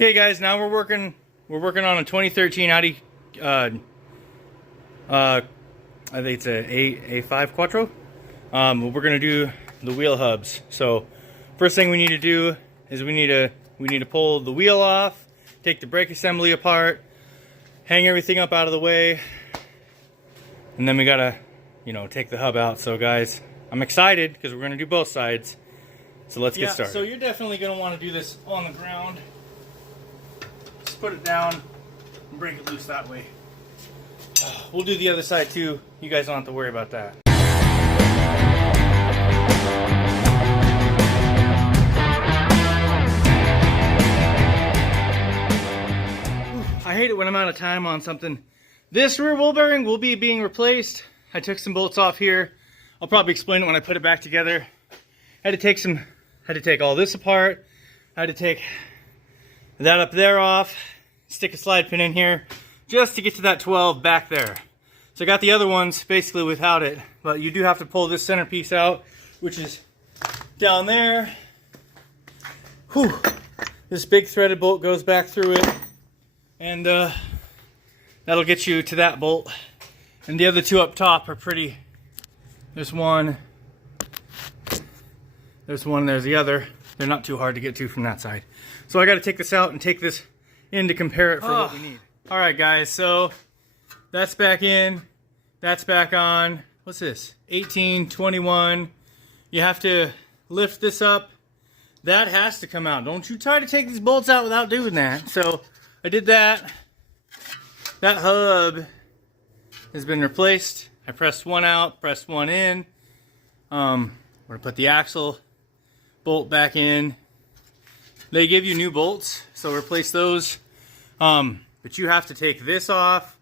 Okay, guys, now we're working on a 2013 Audi. I think it's a A5 Quattro. We're gonna do the wheel hubs. So, first thing we need to do is we need to pull the wheel off, take the brake assembly apart, hang everything up out of the way, and then we gotta, take the hub out. So, guys, I'm excited because we're gonna do both sides. So let's get started. So you're definitely gonna want to do this on the ground. Just put it down and break it loose that way. We'll do the other side too. You guys don't have to worry about that. I hate it when I'm out of time on something. This rear wheel bearing will be being replaced. I took some bolts off here. I'll probably explain it when I put it back together. I had to take all this apart. I had to take that up there off, stick a slide pin in here, just to get to that 12 back there. So I got the other ones basically without it, but you do have to pull this centerpiece out, which is down there. Whew. This big threaded bolt goes back through it, and that'll get you to that bolt. And the other two up top are pretty. There's one, there's the other. They're not too hard to get to from that side. So I got to take this out and take this in to compare it for what we need. All right, guys, so that's back in, that's back on. What's this? 18, 21. You have to lift this up. That has to come out. Don't you try to take these bolts out without doing that. So I did that. That hub has been replaced. I pressed one out, pressed one in. We're gonna put the axle bolt back in. They give you new bolts, so replace those. But you have to take this off,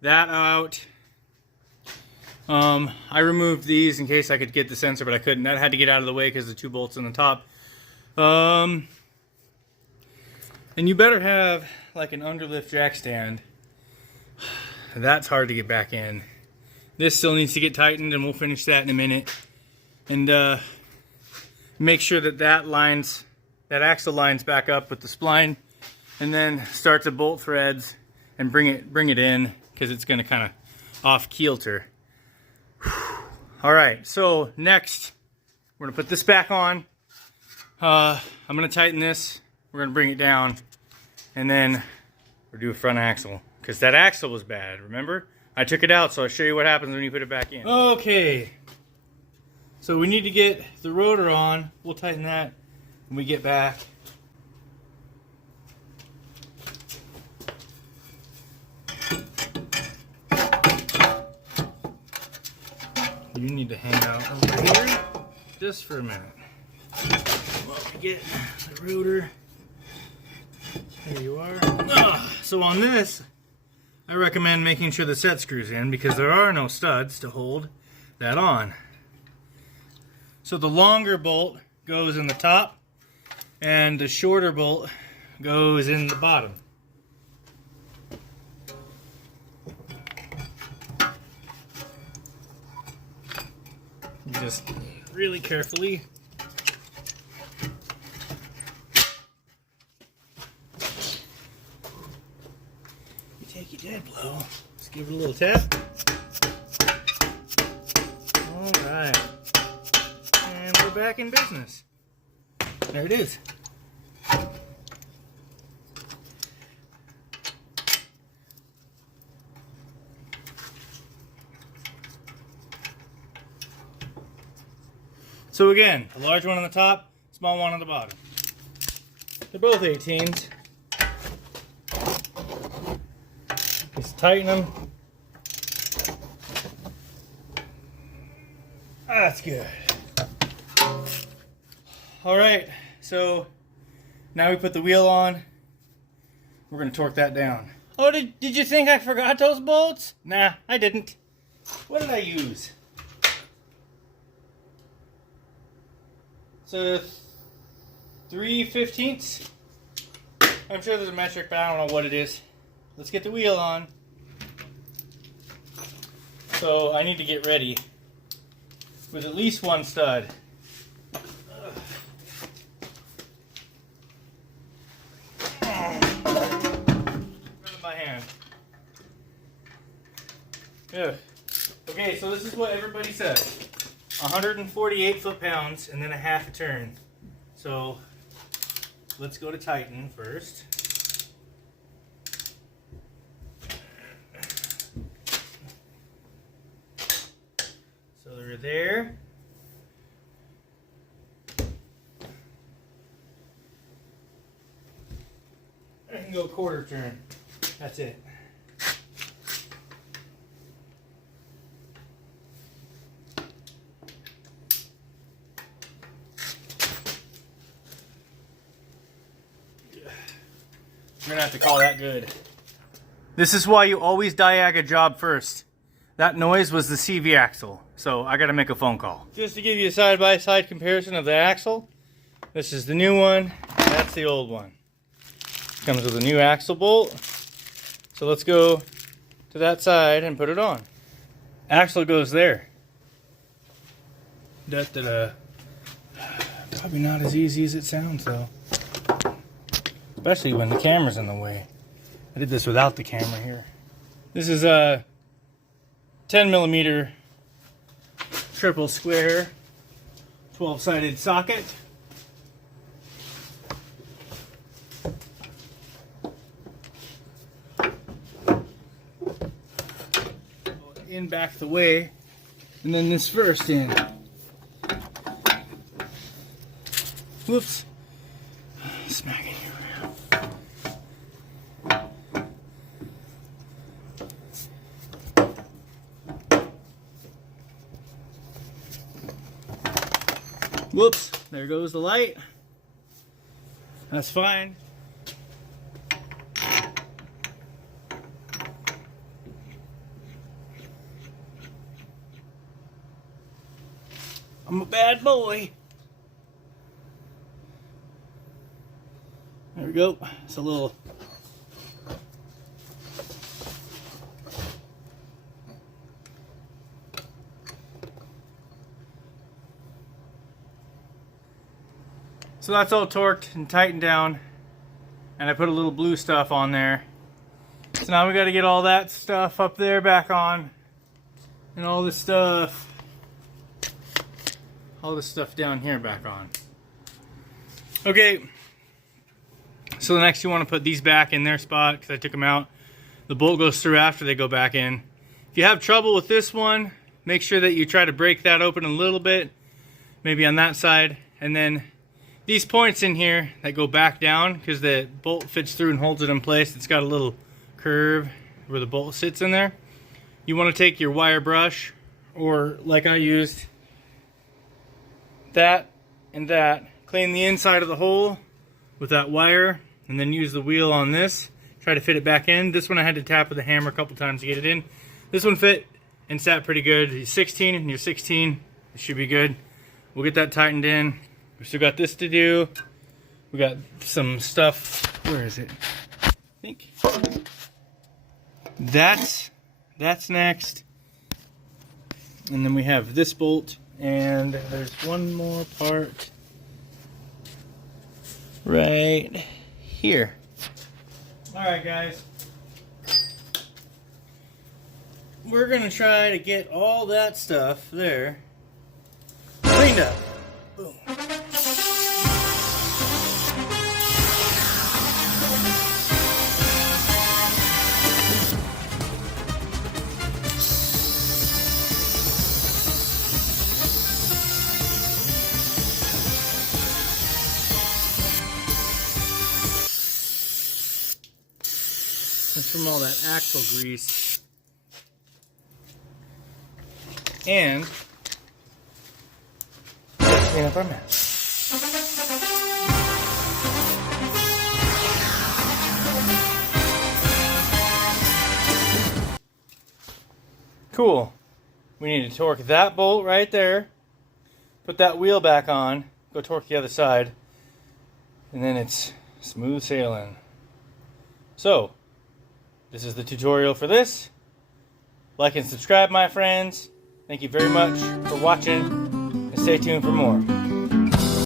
that out. I removed these in case I could get the sensor, but I couldn't. That had to get out of the way because the two bolts on the top. And you better have like an underlift jack stand. That's hard to get back in. This still needs to get tightened, and we'll finish that in a minute. And make sure that axle lines back up with the spline, and then start the bolt threads and bring it in, because it's going to kind of off kilter. All right, so next we're going to put this back on. I'm going to tighten this. We're going to bring it down, and then we'll do a front axle, because that axle was bad. Remember, I took it out, so I'll show you what happens when you put it back in. Okay, so we need to get the rotor on. We'll tighten that when we get back. You need to hang out over here just for a minute. While we get the rotor. There you are. So on this, I recommend making sure the set screws in, because there are no studs to hold that on. So the longer bolt goes in the top, and the shorter bolt goes in the bottom. Just really carefully. You take your dead blow. Just give it a little tap. All right. And we're back in business. There it is. So again, a large one on the top, small one on the bottom. They're both 18s. Just tighten them. That's good. All right, so now we put the wheel on. We're gonna torque that down. Oh, did you think I forgot those bolts? Nah, I didn't. What did I use? So 3/15. I'm sure there's a metric, but I don't know what it is. Let's get the wheel on. So I need to get ready with at least one stud. Yeah. Okay, so this is what everybody says. 148 foot-pounds and then a half a turn. So let's go to tighten first. So they're there. I can go quarter turn. That's it. You're gonna have to call that good. This is why you always diag a job first. That noise was the CV axle, so I gotta make a phone call. Just to give you a side-by-side comparison of the axle, this is the new one, that's the old one. Comes with a new axle bolt. So let's go to that side and put it on. Axle goes there. Da-da-da. Probably not as easy as it sounds though. Especially when the camera's in the way. I did this without the camera here. This is a 10mm triple square 12-sided socket. In back the way, and then this first in. Whoops. Smacking you around. Whoops, there goes the light. That's fine. I'm a bad boy. There we go. It's a little. So that's all torqued and tightened down. And I put a little blue stuff on there. So now we got to get all that stuff up there back on. And all this stuff. All this stuff down here back on. Okay. So next you want to put these back in their spot because I took them out. The bolt goes through after they go back in. If you have trouble with this one, make sure that you try to break that open a little bit. Maybe on that side. And then these points in here that go back down because the bolt fits through and holds it in place. It's got a little curve where the bolt sits in there. You want to take your wire brush, or like I used, that and that. Clean the inside of the hole with that wire and then use the wheel on this. Try to fit it back in. This one I had to tap with a hammer a couple times to get it in. This one fit and sat pretty good. You're 16 and you're 16. It should be good. We'll get that tightened in. We still got this to do. We got some stuff. Where is it? I think that's next. And then we have this bolt. And there's one more part right here. Alright guys, we're going to try to get all that stuff there cleaned up. Boom. That's from all that axle grease. And let's clean up our mess. Cool. We need to torque that bolt right there. Put that wheel back on. Go torque the other side. And then it's smooth sailing. So, this is the tutorial for this. Like and subscribe, my friends. Thank you very much for watching, and stay tuned for more.